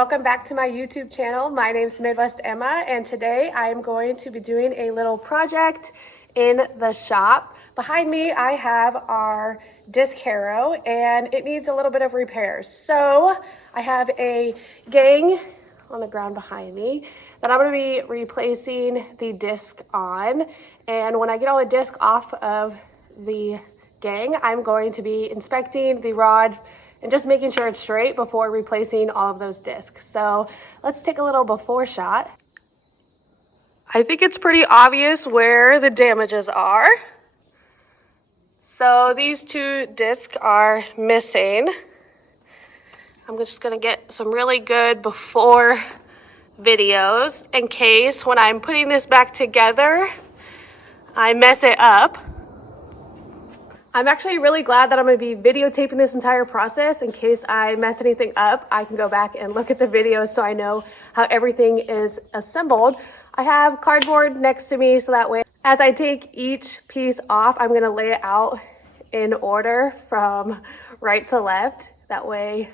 welcome back to my YouTube channel. My name's Midwest Emma, and today I am going to be doing a little project in the shop. Behind me, I have our disc Harrow, and it needs a little bit of repairs. So I have a gang on the ground behind me that I'm going to be replacing the disc on. And when I get all the disc off of the gang, I'm going to be inspecting the rod and just making sure it's straight before replacing all of those discs. So let's take a little before shot. I think it's pretty obvious where the damages are. So these two discs are missing. I'm just gonna get some really good before videos in case when I'm putting this back together, I mess it up. I'm actually really glad that I'm going to be videotaping this entire process in case I mess anything up. I can go back and look at the video so I know how everything is assembled. I have cardboard next to me so that way as I take each piece off, I'm going to lay it out in order from right to left. That way,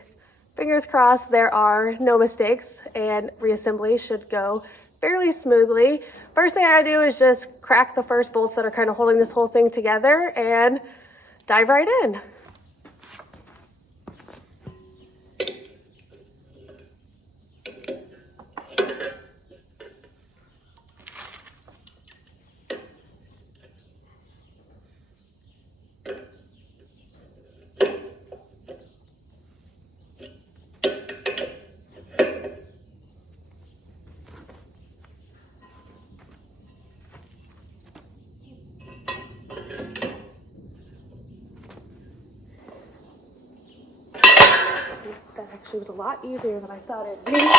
fingers crossed, there are no mistakes and reassembly should go fairly smoothly. First thing I do is just crack the first bolts that are kind of holding this whole thing together and dive right in. That actually was a lot easier than I thought it'd be.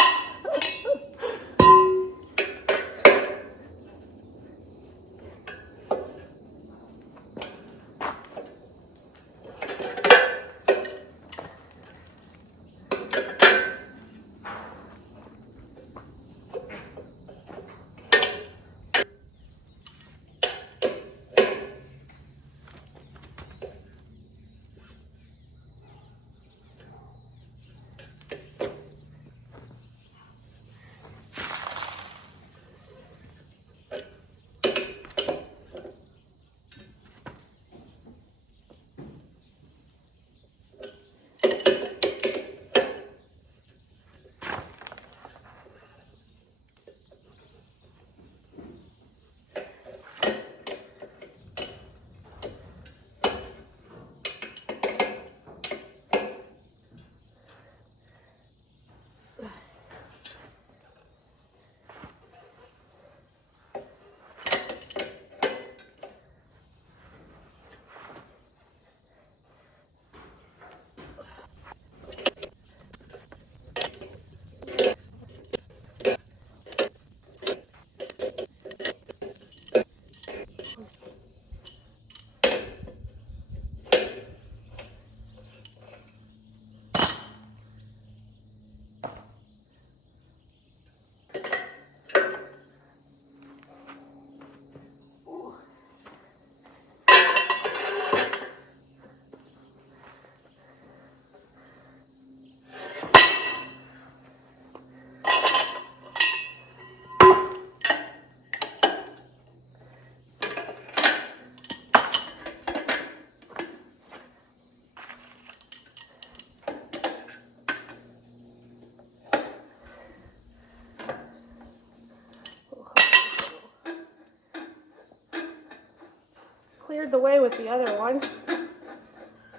Cleared the way with the other one.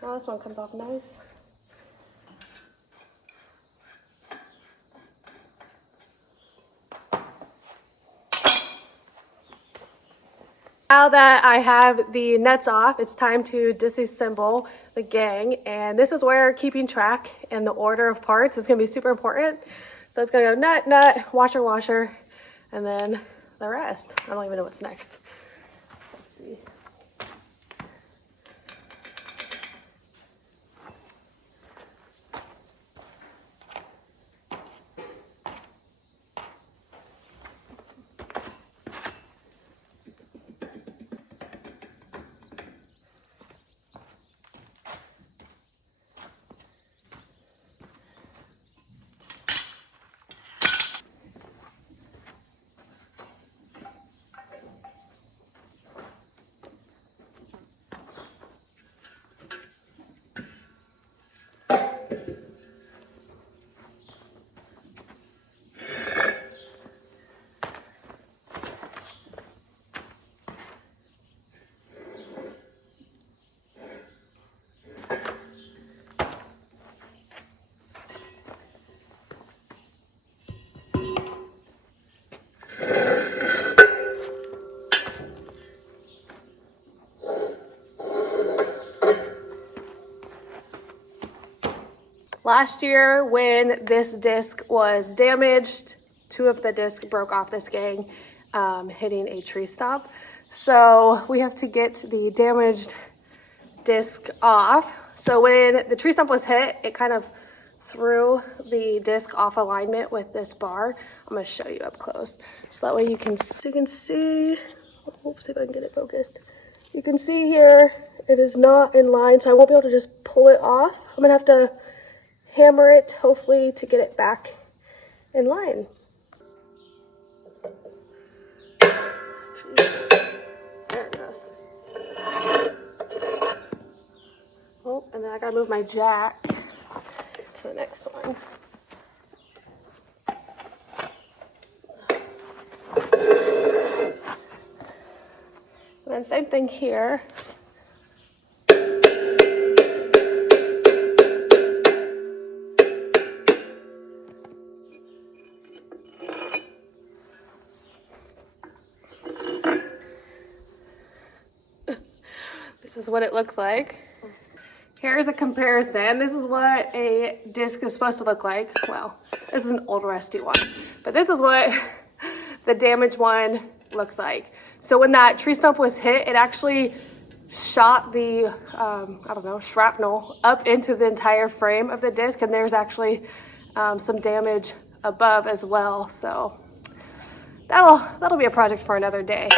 Now this one comes off nice. Now that I have the nuts off, it's time to disassemble the gang, and this is where keeping track and the order of parts is going to be super important. So it's going to go nut, nut, washer, washer, and then the rest. I don't even know what's next. Let's see. Last year when this disc was damaged, 2 of the discs broke off this gang, hitting a tree stump. So we have to get the damaged disc off. So when the tree stump was hit, it kind of threw the disc off alignment with this bar. I'm gonna show you up close, so that way you can see. Oops, see if I can get it focused. You can see here, it is not in line, so I won't be able to just pull it off. I'm gonna have to hammer it, hopefully, to get it back in line. There it goes. Oh, and then I gotta move my jack to the next one. And then same thing here. This is what it looks like. Here's a comparison. This is what a disc is supposed to look like. Well, this is an old rusty one, but this is what the damaged one looked like. So when that tree stump was hit, it actually shot the, I don't know, shrapnel up into the entire frame of the disc, and there's actually some damage above as well. So that'll be a project for another day.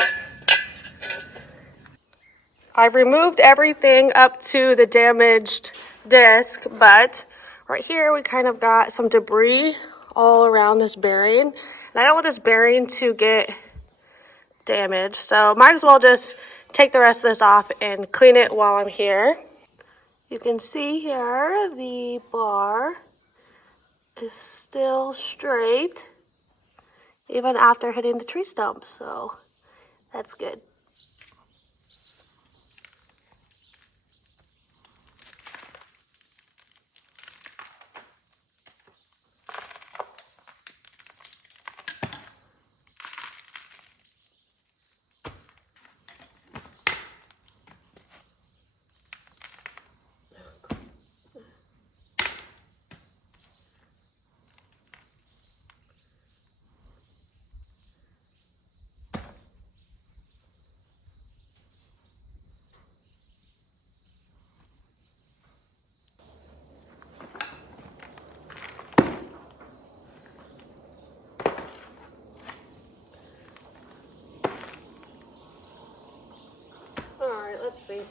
I've removed everything up to the damaged disc, but right here we kind of got some debris all around this bearing, and I don't want this bearing to get damaged, so might as well just take the rest of this off and clean it while I'm here. You can see here the bar is still straight even after hitting the tree stump, so that's good. Let's see.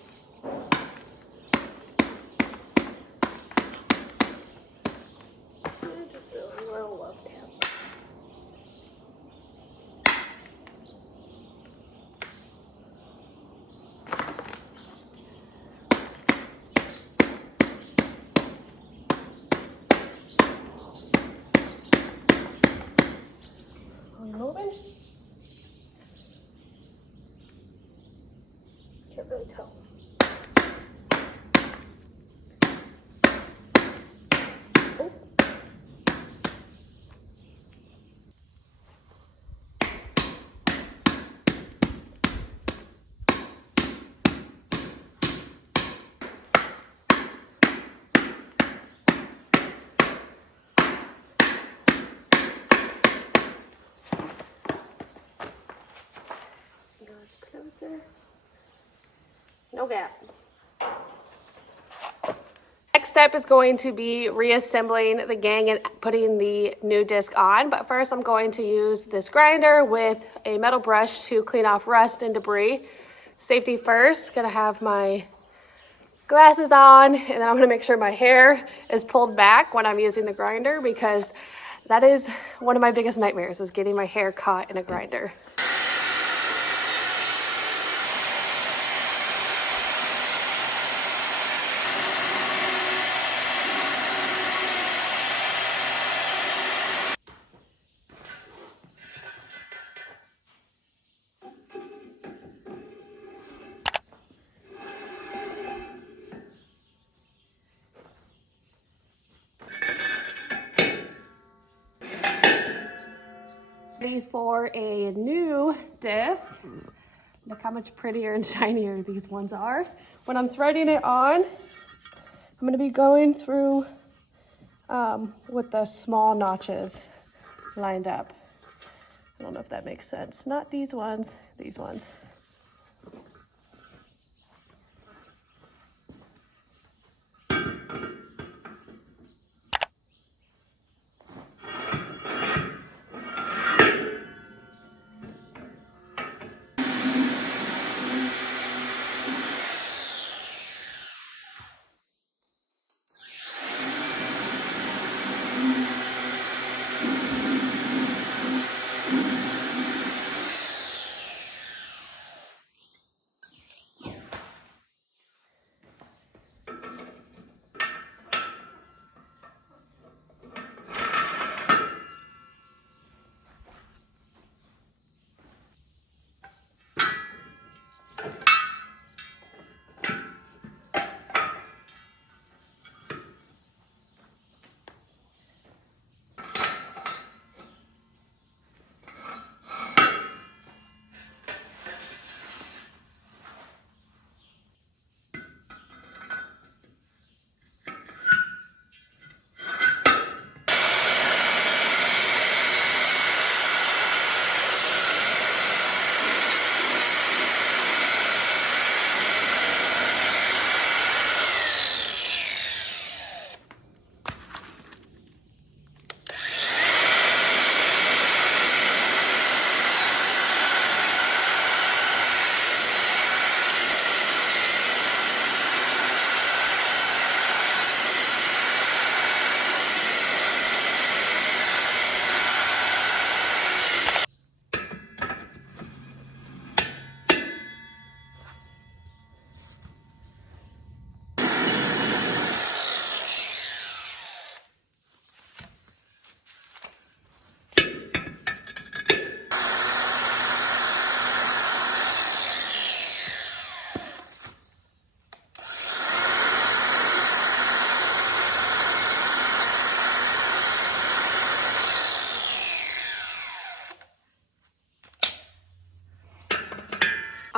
Just a little love tap. Are you moving? Can't really tell. Oh. No gap. Next step is going to be reassembling the gang and putting the new disc on. But first I'm going to use this grinder with a metal brush to clean off rust and debris. Safety first, gonna have my glasses on, and then I'm gonna make sure my hair is pulled back when I'm using the grinder, because that is one of my biggest nightmares, is getting my hair caught in a grinder. Ready for a new disc. Look how much prettier and shinier these ones are. When I'm threading it on, I'm going to be going through with the small notches lined up. I don't know if that makes sense. Not these ones, these ones.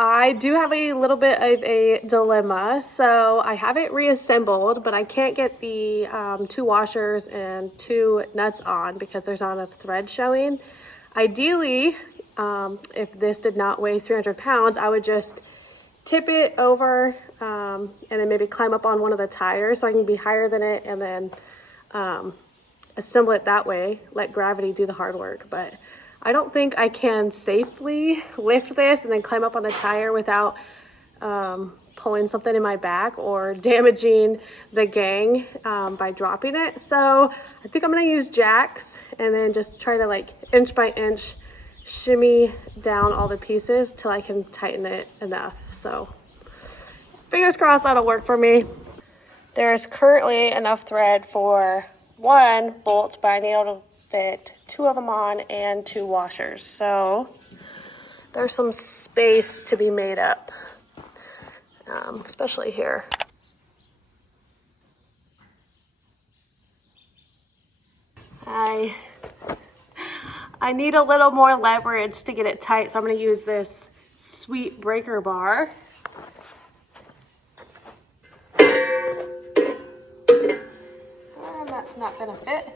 I do have a little bit of a dilemma. So I have it reassembled, but I can't get the 2 washers and 2 nuts on because there's not enough thread showing. Ideally, if this did not weigh 300 pounds, I would just tip it over and then maybe climb up on one of the tires so I can be higher than it, and then assemble it that way, let gravity do the hard work. But I don't think I can safely lift this and then climb up on the tire without pulling something in my back or damaging the gang by dropping it. So I think I'm gonna use jacks and then just try to, like, inch by inch shimmy down all the pieces till I can tighten it enough. So fingers crossed that'll work for me. There's currently enough thread for 1 bolt, but I need to fit 2 of them on and 2 washers. So there's some space to be made up, especially here. I need a little more leverage to get it tight, so I'm going to use this sweet breaker bar. And that's not going to fit.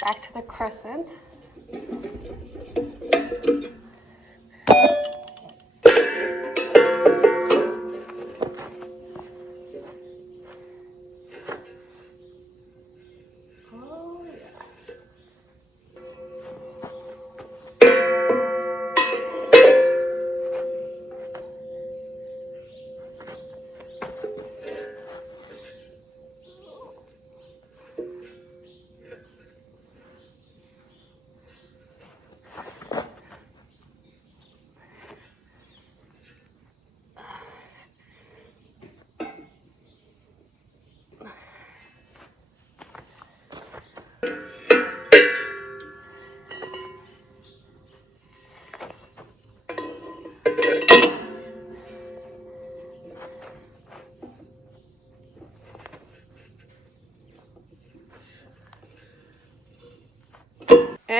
Back to the crescent.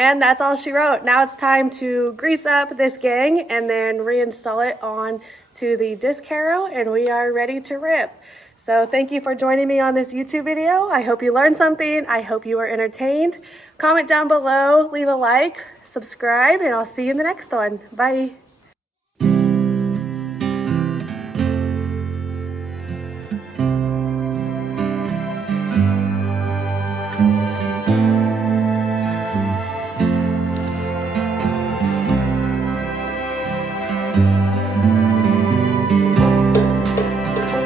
And that's all she wrote. Now it's time to grease up this gang and then reinstall it on to the disc harrow, and we are ready to rip. So thank you for joining me on this YouTube video. I hope you learned something. I hope you were entertained. Comment down below, leave a like, subscribe, and I'll see you in the next one. Bye.